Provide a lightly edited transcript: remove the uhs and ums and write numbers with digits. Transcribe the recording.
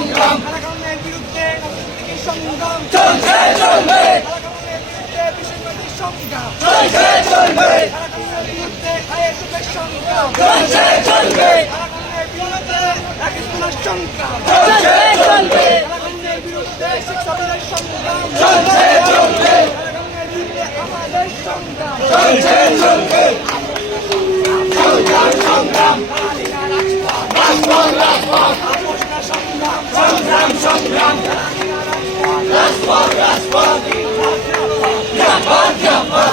সংগ্রাম কালাকানুনের বিরুদ্ধে রাজনীতির সংগ্রাম চলছে চলবে কালাকানুনের বিরুদ্ধে বিশেষবাদীর সংগ্রাম চলছে চলবে কালাকানুনের বিরুদ্ধে আইএসএফের সংগ্রাম চলছে চলবে কালাকানুনের বিরুদ্ধে পাকিস্তানের সংগ্রাম চলছে চলবে কালাকানুনের বিরুদ্ধে শেখ হাসিনার সংগ্রাম চলছে চলবে কালাকানুনের বিরুদ্ধে আমাদের সংগ্রাম চলছে চলবে সংগ্রাম সংগ্রাম রাজপথ রাজপথ সংগ্রাম সংগ্রাম রাজপথ রাজপথ জাপান জাপান